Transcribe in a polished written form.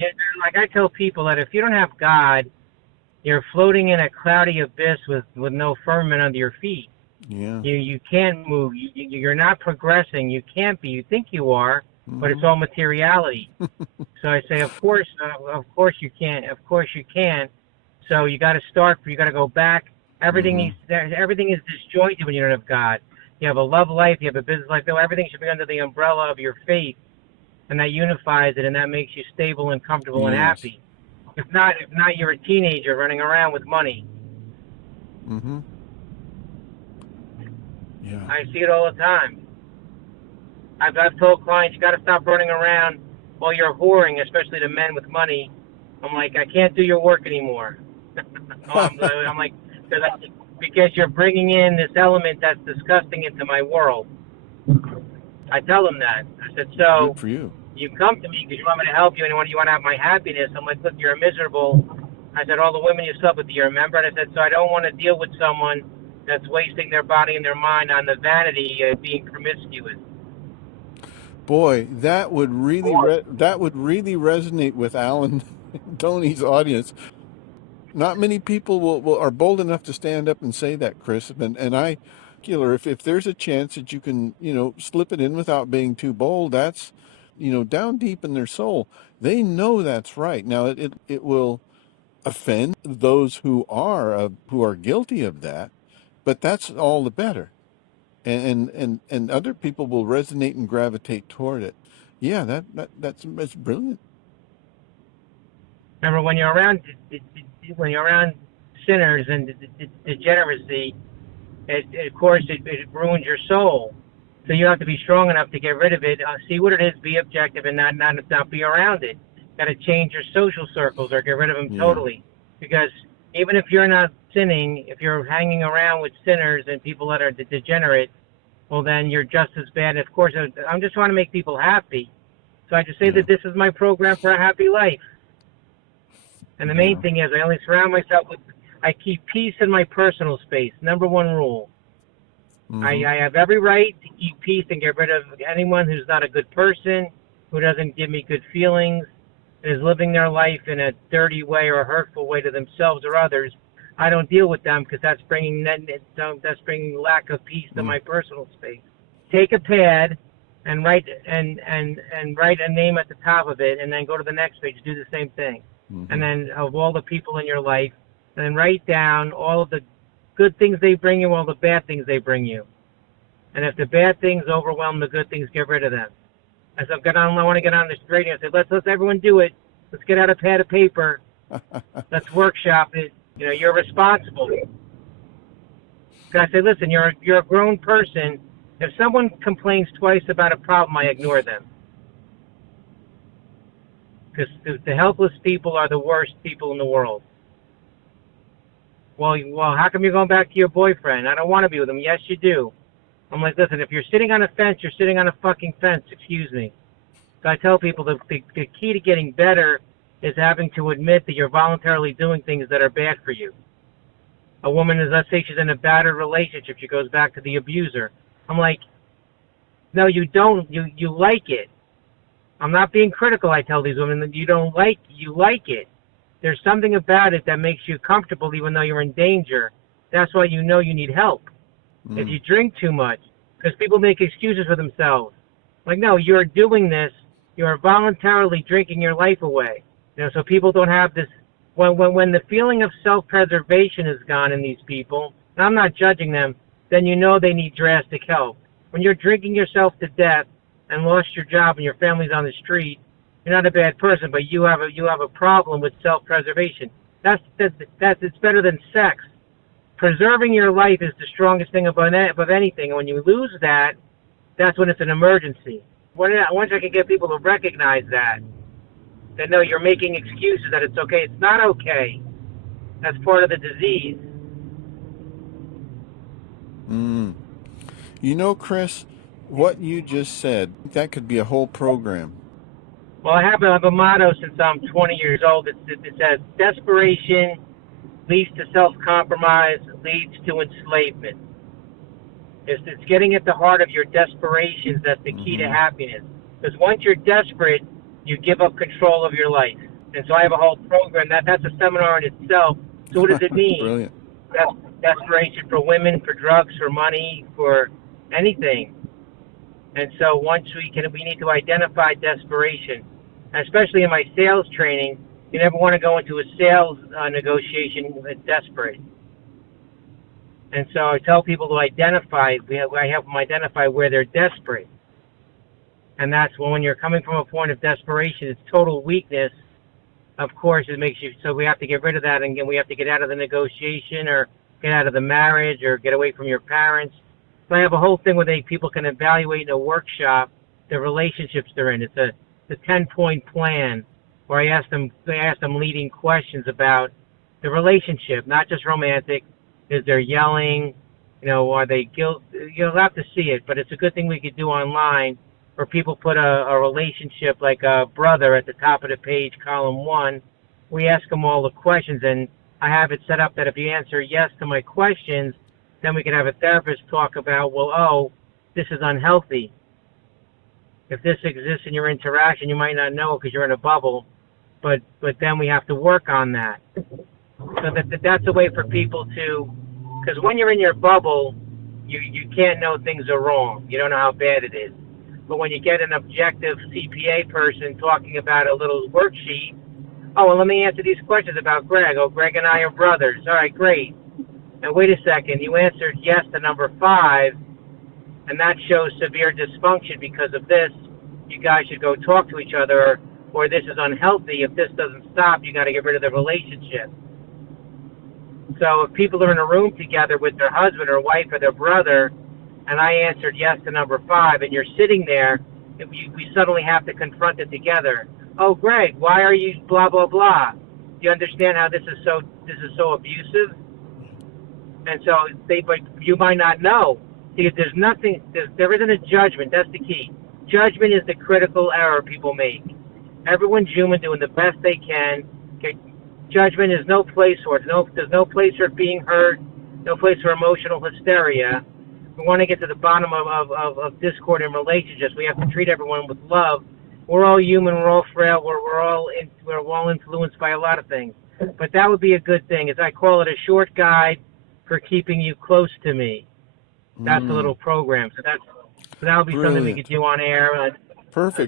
Yeah, like I tell people that if you don't have God, you're floating in a cloudy abyss with no firmament under your feet. Yeah. You can't move. You're not progressing. You can't be. You think you are, but it's Mm-hmm. all materiality. So I say, of course you can't. Of course you can. So you got to start. You got to go back. Mm-hmm. Everything is disjointed when you don't have God. You have a love life. You have a business life. No, everything should be under the umbrella of your faith, and that unifies it, and that makes you stable and comfortable and Yes. happy. If not, you're a teenager running around with money. Mm-hmm. Yeah. I see it all the time. I've told clients you got to stop running around while you're whoring, especially the men with money. I'm like, I can't do your work anymore. I'm like, because you're bringing in this element that's disgusting into my world. I tell them that. I said, Good so for you. you come to me because you want me to help you and you want to have my happiness. I'm like, look, you're miserable. I said, all the women you slept with, do you remember? And I said, so I don't want to deal with someone that's wasting their body and their mind on the vanity of being promiscuous. Boy, that would really resonate with Alan Tony's audience. Not many people are bold enough to stand up and say that, Chris. And I, killer, if there's a chance that you can, slip it in without being too bold, that's, down deep in their soul, they know that's right. Now it will offend those who are guilty of that, but that's all the better. And other people will resonate and gravitate toward it. Yeah, that's brilliant. Remember, when you're around sinners and degeneracy, of course, it ruins your soul. So you have to be strong enough to get rid of it. See what it is, be objective, and not be around it. Got to change your social circles or get rid of them Yeah. totally. Because even if you're not sinning, if you're hanging around with sinners and people that are degenerate, well, then you're just as bad. Of course, I'm just trying to make people happy. So I just say Yeah. that this is my program for a happy life. And the main Yeah. thing is I only surround myself with, I keep peace in my personal space. Number one rule. Mm-hmm. I have every right to keep peace and get rid of anyone who's not a good person, who doesn't give me good feelings, is living their life in a dirty way or a hurtful way to themselves or others. I don't deal with them because that's bringing lack of peace to Mm. my personal space. Take a pad and write a name at the top of it, and then go to the next page. Do the same thing, and Mm-hmm. then of all the people in your life, and then write down all of the good things they bring you, all the bad things they bring you. And if the bad things overwhelm the good things, get rid of them. As I want to get on this radio and say, let's everyone do it. Let's get out a pad of paper. Let's workshop it. You're responsible. I say, listen, you're a grown person. If someone complains twice about a problem, I ignore them. Because the helpless people are the worst people in the world. Well, how come you're going back to your boyfriend? I don't want to be with him. Yes, you do. I'm like, listen, if you're sitting on a fence, you're sitting on a fucking fence. Excuse me. So I tell people the key to getting better is having to admit that you're voluntarily doing things that are bad for you. A woman is, let's say she's in a battered relationship. She goes back to the abuser. I'm like, no, you don't. You like it. I'm not being critical. I tell these women that you like it. There's something about it that makes you comfortable even though you're in danger. That's why you know you need help. If Mm. you drink too much, because people make excuses for themselves. Like, no, you're doing this. You're voluntarily drinking your life away. So people don't have this. When the feeling of self-preservation is gone in these people, and I'm not judging them, then you know they need drastic help. When you're drinking yourself to death and lost your job and your family's on the street, you're not a bad person, but you have a problem with self-preservation. It's better than sex. Preserving your life is the strongest thing above anything. And when you lose that, that's when it's an emergency. Once I can get people to recognize that no, you're making excuses that it's okay. It's not okay. That's part of the disease. Mm. Chris, what you just said, that could be a whole program. Well, I have a motto since I'm 20 years old. It says, desperation leads to self-compromise, leads to enslavement. It's getting at the heart of your desperations that's the key to Mm-hmm. happiness. Because once you're desperate, you give up control of your life. And so I have a whole program that's a seminar in itself. So what does it mean? Brilliant. That's desperation for women, for drugs, for money, for anything. And so once we need to identify desperation, especially in my sales training. You never want to go into a sales negotiation desperate. And so I tell people to identify. I help them identify where they're desperate, and that's when you're coming from a point of desperation. It's total weakness. Of course, it makes you. So we have to get rid of that, and we have to get out of the negotiation, or get out of the marriage, or get away from your parents. So I have a whole thing where people can evaluate in a workshop the relationships they're in. It's a 10-point plan where I ask them leading questions about the relationship, not just romantic. Is there yelling? Are they guilt? You'll have to see it, but it's a good thing we could do online, where people put a relationship like a brother at the top of the page, column 1. We ask them all the questions, and I have it set up that if you answer yes to my questions, then we can have a therapist talk about, this is unhealthy. If this exists in your interaction, you might not know because you're in a bubble, but then we have to work on that. So that's a way for people to, because when you're in your bubble, you can't know things are wrong. You don't know how bad it is. But when you get an objective CPA person talking about a little worksheet, let me answer these questions about Greg. Greg and I are brothers. All right, great. And wait a second, you answered yes to number 5, and that shows severe dysfunction because of this. You guys should go talk to each other, or this is unhealthy. If this doesn't stop, you got to get rid of the relationship. So if people are in a room together with their husband or wife or their brother, and I answered yes to number 5, and you're sitting there, we suddenly have to confront it together. Oh, Greg, why are you blah, blah, blah? Do you understand how this is so abusive? And so but you might not know. Because there isn't a judgment. That's the key. Judgment is the critical error people make. Everyone's human, doing the best they can. Okay? Judgment is no place for it. There's no place for being hurt, no place for emotional hysteria. We want to get to the bottom of discord in relationships. We have to treat everyone with love. We're all human. We're all frail. We're all influenced by a lot of things. But that would be a good thing. As I call it, a short guide for keeping you close to me. That's a little program. So that'll be something we could Brilliant. do on air. Perfect.